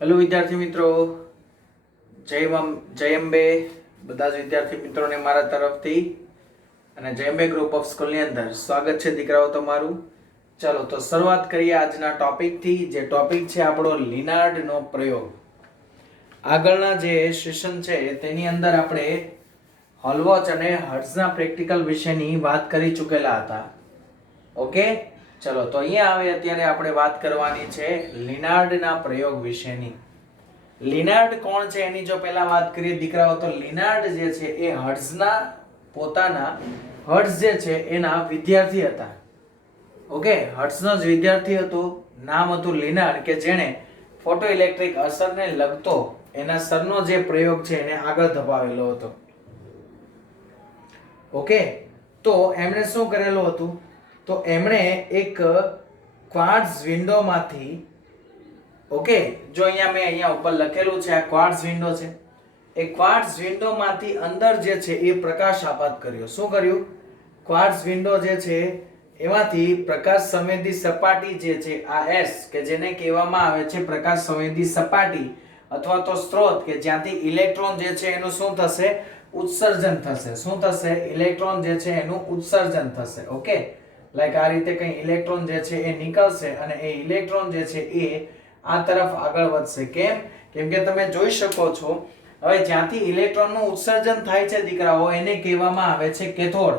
Hello વિદ્યાર્થી મિત્રો. જય જય અંબે. બધા જ વિદ્યાર્થી મિત્રોને મારા તરફથી અને જય અંબે ગ્રુપ ઓફ સ્કૂલની અંદર સ્વાગત છે દીકરાઓ તમારું. ચાલો, તો શરૂઆત કરીએ આજના ટોપિકથી જે ટોપિક છે આપણો લિનાર્ડનો પ્રયોગ. આગળના જે સેશન છે, તેની અંદર આપણે હોલવોચ અને હર્ટ્સના પ્રેક્ટિકલ વિશેની વાત કરી ચૂકેલા હતા. ઓકે ચલો, તો અહીંયા આવે અત્યારે આપણે વાત કરવાની છે લિનાર્ડના પ્રયોગ વિશેની. લિનાર્ડ કોણ છે? એની જો પહેલા વાત કરીએ દીકરાઓ, તો લિનાર્ડ જે છે એ હર્ટ્ઝના પોતાના હર્ટ્ઝ જે છે એના વિદ્યાર્થી હતા. ઓકે? હર્ટ્ઝનો જ વિદ્યાર્થી હતો, નામ હતું લિનાર્ડ કે જેણે ફોટો ઇલેક્ટ્રિક અસરને લગતો એના સરનો જે પ્રયોગ છે એને આગળ ધપાવેલો હતો. ઓકે? તો એમણે શું કરેલું હતું? તો એમણે એક ક્વાર્ટ્સ વિન્ડોમાંથી ઓકે જો અહીંયા મેં અહીંયા ઉપર લખેલું છે, આ ક્વાર્ટઝ વિન્ડો છે. એ ક્વાર્ટઝ વિન્ડોમાંથી અંદર જે છે એ પ્રકાશ આપાત કર્યો. શું કર્યું? ક્વાર્ટ્સ વિન્ડો જે છે, એમાંથી પ્રકાશ સંવેદી સપાટી જે છે, આ એસ કે જેને કહેવામાં આવે છે પ્રકાશ સંવેદી સપાટી, અથવા તો સ્ત્રોત, કે જ્યાંથી ઇલેક્ટ્રોન જે છે એનું શું થશે? ઉત્સર્જન થશે. શું થશે? ઇલેક્ટ્રોન જે છે એનું ઉત્સર્જન થશે. ઓકે લાઈક આ રીતે કંઈ ઇલેક્ટ્રોન જે છે એ નીકળશે અને એ ઇલેક્ટ્રોન જે છે એ આ તરફ આગળ વધશે. કેમ? કેમ કે તમે જોઈ શકો છો, હવે જ્યાંથી ઇલેક્ટ્રોનનું ઉત્સર્જન થાય છે દીકરાઓ, એને કહેવામાં આવે છે કેથોડ.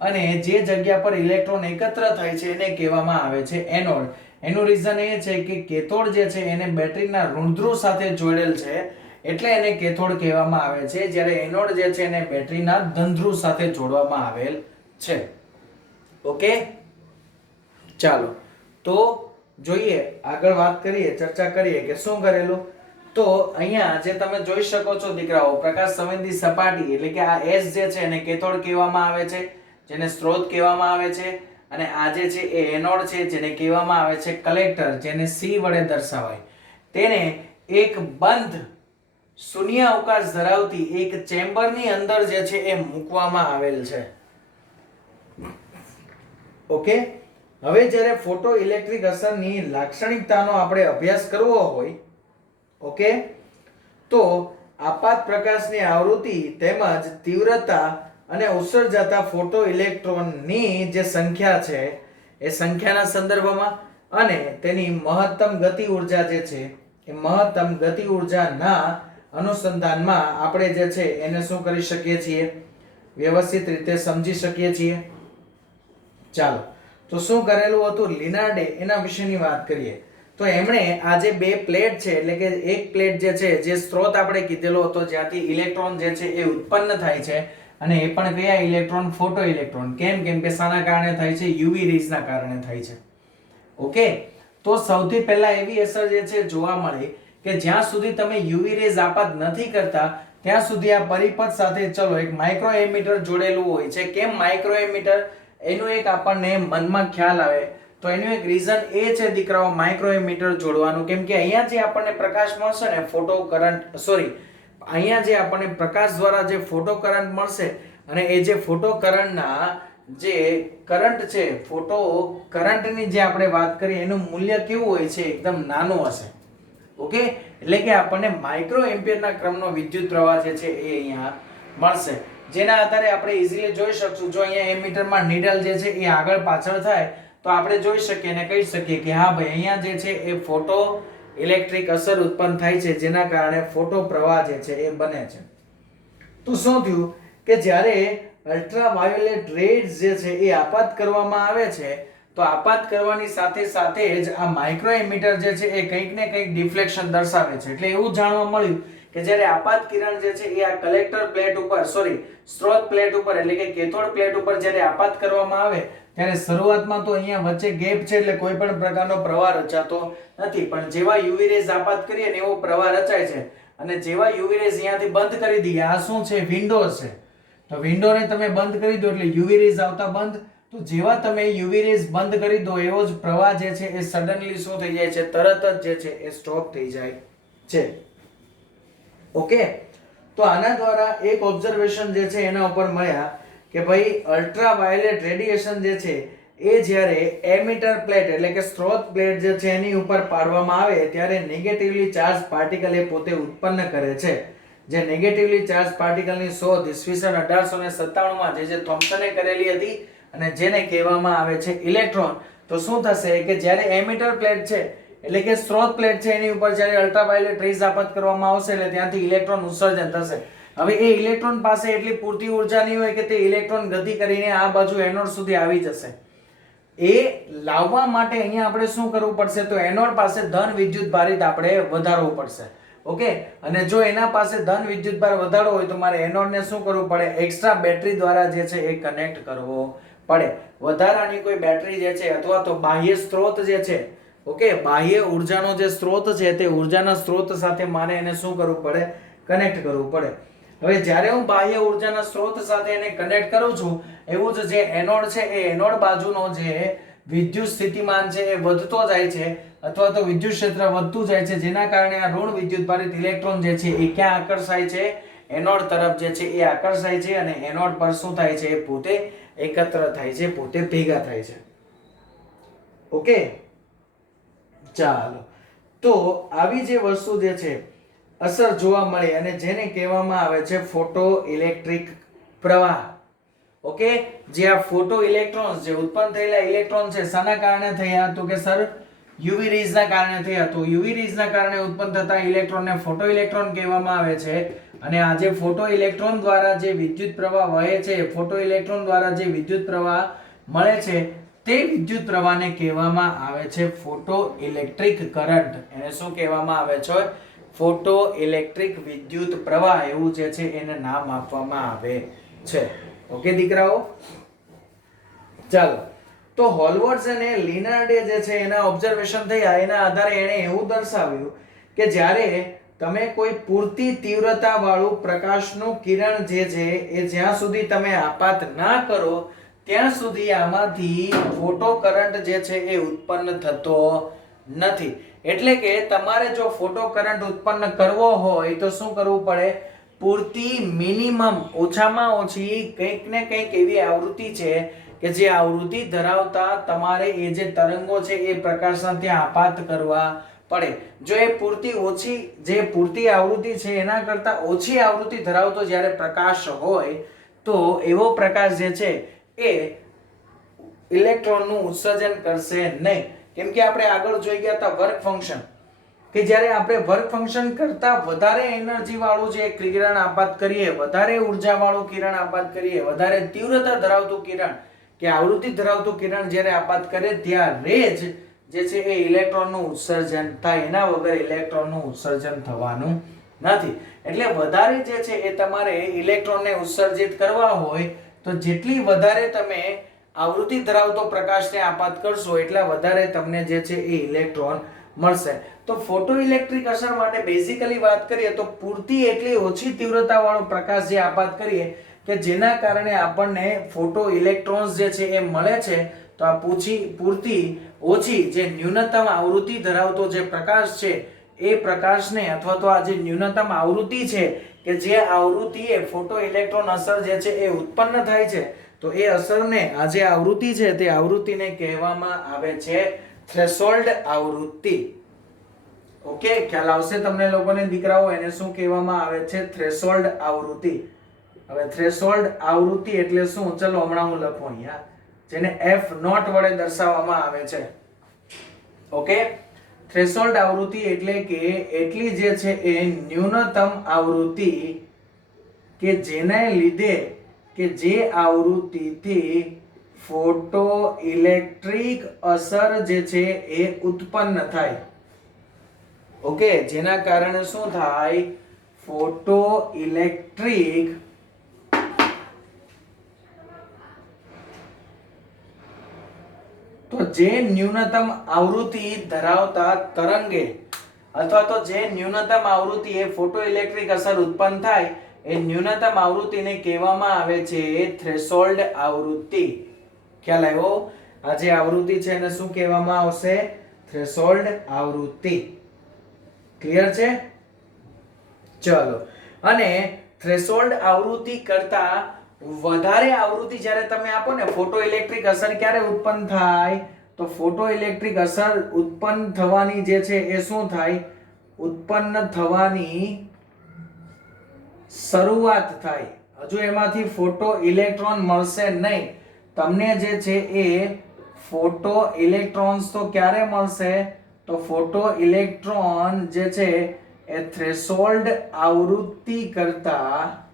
અને જે જગ્યા પર ઇલેક્ટ્રોન એકત્ર થાય છે એને કહેવામાં આવે છે એનોડ. એનું રીઝન એ છે કે કેથોડ જે છે એને બેટરીના ઋણધ્રુવ સાથે જોડેલ છે, એટલે એને કેથોડ કહેવામાં આવે છે, જ્યારે એનોડ જે છે એને બેટરીના ધનધ્રુવ સાથે જોડવામાં આવેલ છે. ઓકે? ચાલો. તો જોઈએ, આગળ વાત કરીએ, ચર્ચા કરીએ કે શું કરેલું? તો અહીંયા જે તમે જોઈ શકો છો દીકરાઓ, પ્રકાશ સંવેદી સપાટી એટલે કે આ એસ જે છે એને કેથોડ કહેવામાં આવે છે, જેને સ્ત્રોત કહેવામાં આવે છે, અને આ જે છે એ એનોડ છે જેને કહેવામાં આવે છે કલેક્ટર, જેને સી વડે દર્શાવાય. તેને એક બંધ શૂન્ય અવકાશ ધરાવતી એક ચેમ્બરની અંદર જે છે એ મૂકવામાં આવેલ છે. ઓકે? હવે જ્યારે ફોટો ઇલેક્ટ્રિક અસરની લાક્ષણિકતાનો આપણે અભ્યાસ કરવો હોય, ઓકે? તો આપાત પ્રકાશની આવૃત્તિ તેમજ તીવ્રતા અને ઉત્સર્જાતા ફોટો ઇલેક્ટ્રોનની જે સંખ્યા છે, એ સંખ્યાના સંદર્ભમાં અને તેની મહત્તમ ગતિ ઊર્જા જે છે, એ મહત્તમ ગતિ ઉર્જાના અનુસંધાનમાં આપણે જે છે એને શું કરી શકીએ છીએ? વ્યવસ્થિત રીતે સમજી શકીએ છીએ? ચાલો. તો શું કરેલું હતું? લિનાર્ડે એના વિશેની વાત કરીએ. તો એમણે આ જે બે પ્લેટ છે, એટલે કે એક પ્લેટ જે છે, જે સ્ત્રોત આપણે કીધેલો હતો, જ્યાંથી ઇલેક્ટ્રોન જે છે એ ઉત્પન્ન થાય છે, અને એ પણ કયા ઇલેક્ટ્રોન, ફોટો ઇલેક્ટ્રોન. કેમ? કેમ કે શાના કારણે થાય છે? યુવી રેઝના કારણે થાય છે. ઓકે? તો સૌથી પહેલા એવી અસર જે છે જોવા મળી કે જ્યાં સુધી તમે યુવી રેઝ આપાત નથી કરતા, ત્યાં સુધી આ પરિપથ સાથે ચલો. એક માઇક્રો એમીટર જોડેલું હોય છે. કેમ માઇક્રો એમીટર એનું એક આપણને મનમાં ખ્યાલ આવે. તો એનું એક રીઝન એ છે, દીકરાઓ માઇક્રોમીટર જોડવાનું. કેમ કે અહીંયા જે આપણને પ્રકાશ મળશે ને ફોટો કરંટ સોરી અહીંયા જે આપણને પ્રકાશ દ્વારા જે ફોટો કરંટ મળશે અને એ જે ફોટો કરંટના જે કરંટ છે ફોટો કરંટની જે આપણે વાત કરીએ, એનું મૂલ્ય કેવું હોય છે, એકદમ નાનું હશે. ઓકે? એટલે કે આપણને માઇક્રો એમ્પિયરના ક્રમનો વિદ્યુત પ્રવાહ જે છે, એ અહીંયા મળશે. જેના આધારે આપણે ઇઝીલી જોઈ શકશું. જો અહીંયા એમીટરમાં નીડલ જે છે એ આગળ પાછળ થાય, તો આપણે જોઈ શકીએ અને કહી શકીએ કે હા ભાઈ, અહીંયા જે છે એ ફોટો ઇલેક્ટ્રિક અસર ઉત્પન્ન થાય છે, જેના કારણે ફોટો પ્રવાહ જે છે એ બને છે. તો શું થયું કે જ્યારે અલ્ટ્રાવાયોલેટ રેઝ જે છે એ આપાત કરવામાં આવે છે, તો આપાત કરવાની સાથે સાથે જ આ માઇક્રો એમીટર જે છે એ કંઈક ને કંઈક ડિફ્લેક્શન દર્શાવે છે. એટલે એવું જાણવા મળ્યું કે જ્યારે આપાત કિરણ જે છે એ આ કલેક્ટર પ્લેટ ઉપર સોરી સ્ત્રોત પ્લેટ ઉપર એટલે કે કેથોડ પ્લેટ ઉપર જ્યારે આપાત કરવામાં આવે, ત્યારે શરૂઆતમાં તો અહીંયા વચ્ચે ગેપ છે એટલે કોઈ પણ પ્રકારનો પ્રવાહ રચાતો નથી. પણ જેવા યુવી રેઝ આપાત કરીએ ને એવો પ્રવાહ રચાય છે. અને જેવા યુવી રેઝ અહીંયાથી બંધ કરી દઈએ, આ શું છે? વિન્ડો છે. તો વિન્ડોને તમે બંધ કરી દો એટલે યુવી રેઝ આવતા બંધ. તો જેવા તમે યુવી રેઝ બંધ કરી દો, એવો જ પ્રવાહ જે છે એ સડનલી શું થઈ જાય છે? તરત જ જે છે એ સ્ટોપ થઈ જાય છે. ઓકે? તો આના દ્વારા એક ઓબ્ઝર્વેશન જે છે એના ઉપર મળ્યા કે ભાઈ અલ્ટ્રાવાયોલેટ રેડિયેશન જે છે એ જ્યારે એમીટર પ્લેટ એટલે કે સ્ત્રોત પ્લેટ જે છે એની ઉપર પાડવામાં આવે ત્યારે નેગેટિવલી ચાર્જ પાર્ટિકલ એ પોતે ઉત્પન્ન કરે છે. જે નેગેટિવલી ચાર્જ પાર્ટિકલની શોધ ઈસવીસન અઢારસો ને સત્તાણુંમાં જે જે થોમ્સને કરેલી હતી અને જેને કહેવામાં આવે છે ઇલેક્ટ્રોન. તો શું થશે કે જ્યારે એમીટર પ્લેટ છે એટલે કે સ્ત્રોત પ્લેટ છે એની ઉપર જ્યારે અલ્ટ્રાવાયોલેટ રેઝ આપત કરવામાં આવશે એટલે ત્યાંથી ઇલેક્ટ્રોન ઉત્સર્જન થશે. હવે એ ઇલેક્ટ્રોન પાસે એટલી પૂરતી ઊર્જા નહીં હોય કે તે ઇલેક્ટ્રોન ગતિ કરીને આ બાજુ એનોડ સુધી આવી જશે. એ લાવવા માટે અહીંયા આપણે શું કરવું પડશે? તો એનોડ પાસે ધન વિદ્યુત ભારિત આપણે વધારવું પડશે. ઓકે? અને જો એના પાસે ધન વિદ્યુત ભાર વધારો હોય તો મારે એનોડને શું કરવું પડે? એક્સ્ટ્રા બેટરી દ્વારા જે છે એ કનેક્ટ કરવો પડે. વધારાની કોઈ બેટરી જે છે અથવા તો બાહ્ય સ્ત્રોત જે છે ઓકે, બાહ્ય ઉર્જાનો જે સ્ત્રોત છે તે ઉર્જાના સ્ત્રોત સાથે મારે એને શું કરવું પડે? કનેક્ટ કરવું પડે. હવે જ્યારે હું બાહ્ય ઉર્જાના સ્ત્રોત સાથે એને કનેક્ટ કરું છું, એવું જ જે એનોડ છે એ એનોડ બાજુનો જે વિદ્યુત સ્થિતિમાન છે એ વધતો જાય છે, અથવા તો વિદ્યુત ક્ષેત્ર વધતું જાય છે, જેના કારણે આ ઋણ વિદ્યુત ભારિત ઇલેક્ટ્રોન જે છે એ ક્યાં આકર્ષાય છે? એનોડ તરફ જે છે એ આકર્ષાય છે અને એનોડ પર શું થાય છે? એ પોતે એકત્ર થાય છે, પોતે ભેગા થાય છે. ઓકે? ચાલો. તો આવી જે વસ્તુ જે છે, અસર જોવા મળી અને જેને કહેવામાં આવે છે ફોટો ઇલેક્ટ્રિક પ્રવાહ. ઓકે? જે આ ફોટો ઇલેક્ટ્રોન્સ જે ઉત્પન્ન થયેલા ઇલેક્ટ્રોન છે, શાના કારણે થયા તો કે સર? યુવી રેઝના કારણે થયા તો યુવી રેઝના કારણે ઉત્પન્ન થતા ઇલેક્ટ્રોનને ફોટો ઇલેક્ટ્રોન કહેવામાં આવે છે. અને આ જે ફોટો ઇલેક્ટ્રોન દ્વારા જે વિદ્યુત પ્રવાહ વહે છે, ફોટો ઇલેક્ટ્રોન દ્વારા જે વિદ્યુત પ્રવાહ મળે છે તે વિદ્યુત પ્રવાહને કહેવામાં આવે છે ફોટો ઇલેક્ટ્રિક કરંટ. એને શું કહેવામાં આવે છે? ફોટો ઇલેક્ટ્રિક વિદ્યુત પ્રવાહ, એવું જે છે એને નામ આપવામાં આવે છે. ઓકે દીકરાઓ? ચાલો. તો હોલવર્ડ્સ અને લિનાર્ડે જે છે એના ઓબ્ઝર્વેશન થયા. એના આધારે એણે એવું દર્શાવ્યું કે જ્યારે તમે કોઈ પૂરતી તીવ્રતા વાળું પ્રકાશનું કિરણ જે છે એ જ્યાં સુધી તમે આપાત ના કરો ત્યાં સુધી આમાંથી ફોટો કરંટ જે છે એ ઉત્પન્ન થતો નથી. એટલે કે તમારે જો ફોટો કરંટ ઉત્પન્ન કરવો હોય તો શું કરવું પડે? પૂરતી મિનિમમ ઓછામાં ઓછી કંઈક ને કંઈક એવી આવૃત્તિ છે કે જે આવૃત્તિ ધરાવતા તમારે એ જે તરંગો છે એ પ્રકાશના ત્યાં આપાત કરવા પડે. જો એ પૂરતી ઓછી, જે પૂરતી આવૃત્તિ છે એના કરતાં ઓછી આવૃત્તિ ધરાવતો જ્યારે પ્રકાશ હોય તો એવો પ્રકાશ જે છે એ ઇલેક્ટ્રોનનું ઉત્સર્જન કરશે નહીં. કેમ કે આપણે આગળ જોઈ ગયા હતા વર્ક ફંક્શન કે જ્યારે આપણે વર્ક ફંક્શન કરતા વધારે એનર્જી વાળું જે કિરણ આપાત કરીએ, વધારે ઊર્જા વાળું કિરણ આપાત કરીએ, વધારે તીવ્રતા ધરાવતું કિરણ, કે આવૃત્તિ ધરાવતું કિરણ જ્યારે આપાત કરે ત્યારે જ જે છે એ ઇલેક્ટ્રોનનું ઉત્સર્જન થાય. એના વગર ઇલેક્ટ્રોનનું ઉત્સર્જન થવાનું નથી. એટલે વધારે જે છે એ તમારે ઇલેક્ટ્રોનને ઉત્સર્જિત કરવા હોય તો જેટલી વધારે તમે આવૃત્તિ ધરાવતો પ્રકાશને આપાત કરશો, એટલા વધારે તમને જે છે એ ઇલેક્ટ્રોન મળશે. તો ફોટો ઇલેક્ટ્રિક અસર માટે બેઝિકલી વાત કરીએ તો પૂરતી એટલી ઓછી તીવ્રતાવાળો પ્રકાશ જે આપાત કરીએ કે જેના કારણે આપણને ફોટો ઇલેક્ટ્રોન્સ જે છે એ મળે છે, તો આ પૂછી પૂરતી ઓછી જે ન્યૂનતમ આવૃત્તિ ધરાવતો જે પ્રકાશ છે એ પ્રકાશને અથવા તો આ જે ન્યૂનતમ આવૃત્તિ છે, કે જે આવૃત્તિએ ફોટો ઇલેક્ટ્રોન અસર જે છે એ ઉત્પન્ન થાય છે, તો એ અસરને આ જે આવૃત્તિ છે તે આવૃત્તિને કહેવામાં આવે છે થ્રેશોલ્ડ આવૃત્તિ. ઓકે, ખ્યાલ આવશે તમને લોકોને, દીકરાઓ, એને શું કહેવામાં આવે છે? થ્રેશોલ્ડ આવૃત્તિ. હવે થ્રેશોલ્ડ આવૃત્તિ એટલે શું? ચલો, હમણાં હું લખું અહીંયા. જેને એફ નોટ વડે દર્શાવવામાં આવે છે. ઓકે? થ્રેશોલ્ડ આવૃત્તિ એટલે કે એટલી જે છે એ ન્યૂનતમ આવૃત્તિ કે જેને લીધે કે જે આવૃત્તિથી ફોટો ઇલેક્ટ્રિક અસર જે છે એ ઉત્પન્ન થાય. ઓકે, જેના કારણે શું થાય? ફોટો ઇલેક્ટ્રિક તો જે ન્યૂનતમ આવૃત્તિ ધરાવતા તરંગે અથવા તો જે ન્યૂનતમ આવૃત્તિ એ ફોટો ઇલેક્ટ્રિક અસર ઉત્પન્ન થાય, એ ન્યૂનતમ આવૃત્તિને કહેવામાં આવે છે થ્રેશોલ્ડ આવૃત્તિ. ખ્યાલ આવ્યો? આ જે આવૃત્તિ છે એને શું કહેવામાં આવશે? થ્રેશોલ્ડ આવૃત્તિ. ક્લિયર છે? ચલો. અને થ્રેશોલ્ડ આવૃત્તિ કરતા વધારે આવૃત્તિ જ્યારે તમે આપો ને ફોટો ઇલેક્ટ્રિક અસર ક્યારે ઉત્પન્ન થાય? તો ફોટો ઇલેક્ટ્રિક અસર ઉત્પન્ન થવાની જે છે એ શું થાય? ઉત્પન્ન થવાની શરૂઆત થાય. હજુ એમાંથી ફોટો ઇલેક્ટ્રોન મળશે નહીં. તમને જે છે એ ફોટો ઇલેક્ટ્રોન્સ તો ક્યારે મળશે? તો ફોટો ઇલેક્ટ્રોન જે છે એ થ્રેશોલ્ડ આવૃત્તિ કરતા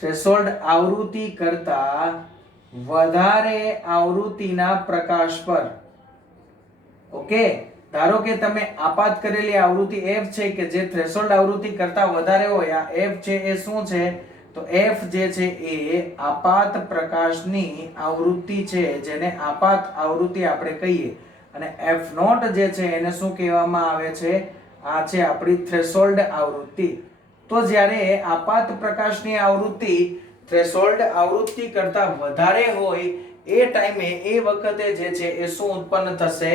થ્રેશોલ્ડ આવૃત્તિ કરતા વધારે આવૃત્તિના પ્રકાશ પર. ઓકે ધારો કે તમે આપાત કરેલી આવૃત્તિ f છે કે જે થ્રેશોલ્ડ આવૃત્તિ કરતા વધારે હોય, આ f છે એ શું છે? તો f જે છે એ આપાત પ્રકાશની આવૃત્તિ છે, જેને આપાત આવૃત્તિ આપણે કહીએ. અને f નોટ જે છે એને શું કહેવામાં આવે છે? આ છે આપણી થ્રેશોલ્ડ આવૃત્તિ. તો જ્યારે આપાત પ્રકાશની આવૃત્તિ થ્રેશોલ્ડ આવૃત્તિ કરતા વધારે હોય, એ ટાઈમે એ વખતે જે છે એ શું ઉત્પન્ન થશે?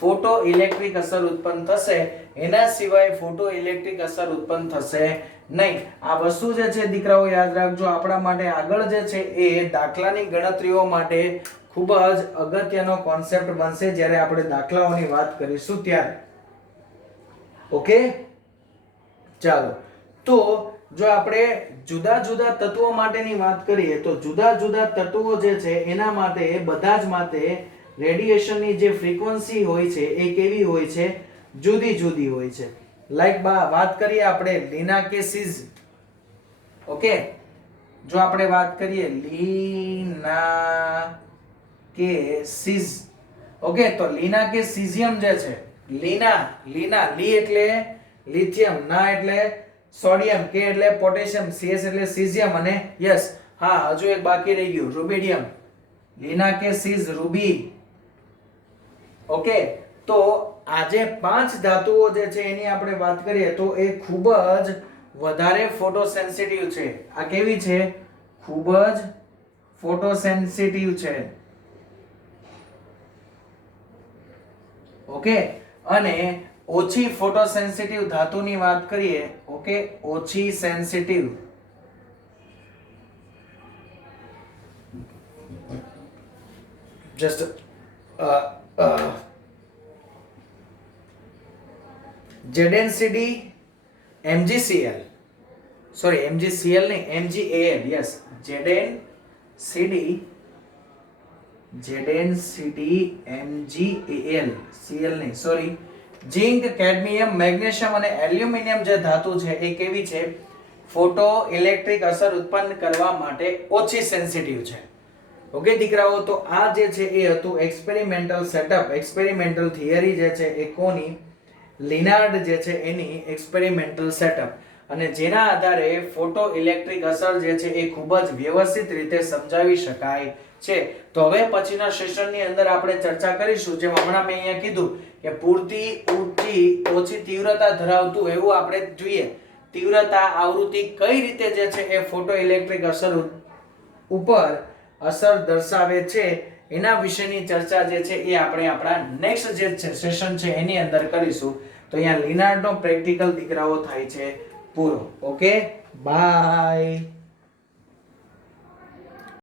ફોટો ઇલેક્ટ્રિક અસર ઉત્પન્ન થશે. એના સિવાય ફોટો ઇલેક્ટ્રિક અસર ઉત્પન્ન થશે નહીં. આ વસ્તુ જે છે, દીકરાઓ યાદ રાખજો, આપણા માટે આગળ જે છે એ દાખલાની ગણતરીઓ માટે ખૂબ જ અગત્યનો કોન્સેપ્ટ બનશે જ્યારે આપણે દાખલાઓની વાત કરીશું ત્યારે. ઓકે ચાલો. તો જો આપણે જુદા જુદા તત્વો માટેની વાત કરીએ, તો જુદા જુદા તત્વો જે છે, એના માટે બધા જ માટે રેડિયેશનની જે ફ્રીક્વન્સી હોય છે, એ કેવી હોય છે? જુદી જુદી હોય છે. લાઈક વાત કરીએ આપણે લીના કેસીસ. ઓકે? જો આપણે વાત કરીએ લીના કેસીસ. ઓકે, તો લીના કે સીઝિયમ જે છે, લીના લીના, લી એટલે લિથિયમ, ના એટલે સોડિયમ કે એટલે પોટેશિયમ સીએસ એટલે સીઝિયમ અને યસ, હા, હજુ એક બાકી રહી ગયું, રૂબિડિયમ. લીના કે સીઝ રૂબી. ઓકે તો આજે પાંચ ધાતુઓ જે છે એની આપણે વાત કરીએ તો એ ખૂબ જ વધારે ફોટોસેન્સિટિવ છે. આ કેવી છે? ખૂબ જ ફોટોસેન્સિટિવ છે. ઓકે અને ઓછી ફોટોસેન્સિટિવ ધાતુની વાત કરીએ, ઓકે, ઓછી સેન્સિટિવ જસ્ટ જેડેન્સીડી એમજીસીએલ સોરી એમજીસીએલ નહીં એમજીએલ યસ જેડેન સીડી જેડેન્સીડી એમજીએલ સીએલ નહીં સોરી ઝિંક, કેડમિયમ, મેગ્નેશિયમ અને એલ્યુમિનિયમ જે ધાતુ છે એ કેવી છે? ફોટો ઇલેક્ટ્રિક અસર ઉત્પન્ન કરવા માટે ઓછી સેન્સિટિવ છે. ઓકે દીકરાઓ, તો આ જે છે એ હતું એક્સપેરિમેન્ટલ સેટઅપ. એક્સપેરિમેન્ટલ થિયરી જે છે એ કોની? લિનાર્ડ જે છે એની એક્સપેરિમેન્ટલ સેટઅપ. અને જેના આધારે ફોટો ઇલેક્ટ્રિક અસર જે છે એ ખૂબ જ વ્યવસ્થિત રીતે સમજાવી શકાય છે. તો હવે પછીના સેશનની અંદર આપણે ચર્ચા કરીશું. જેમ હમણાં મેં અહીંયા કીધું કે પૂરતી ઊંચી, ઓછી તીવ્રતા ધરાવતું એવું આપણે જોઈએ. તીવ્રતા આવૃત્તિ કઈ રીતે જે છે એ ફોટો ઇલેક્ટ્રિક અસર ઉપર અસર દર્શાવે છે એના વિશેની ચર્ચા જે છે એ આપણે આપણા નેક્સ્ટ જે છે સેશન છે એની અંદર કરીશું. તો અહીંયા લિનાર્ડનો પ્રેક્ટિકલ દીકરાઓ થાય છે પૂરો. ઓકે? બાય.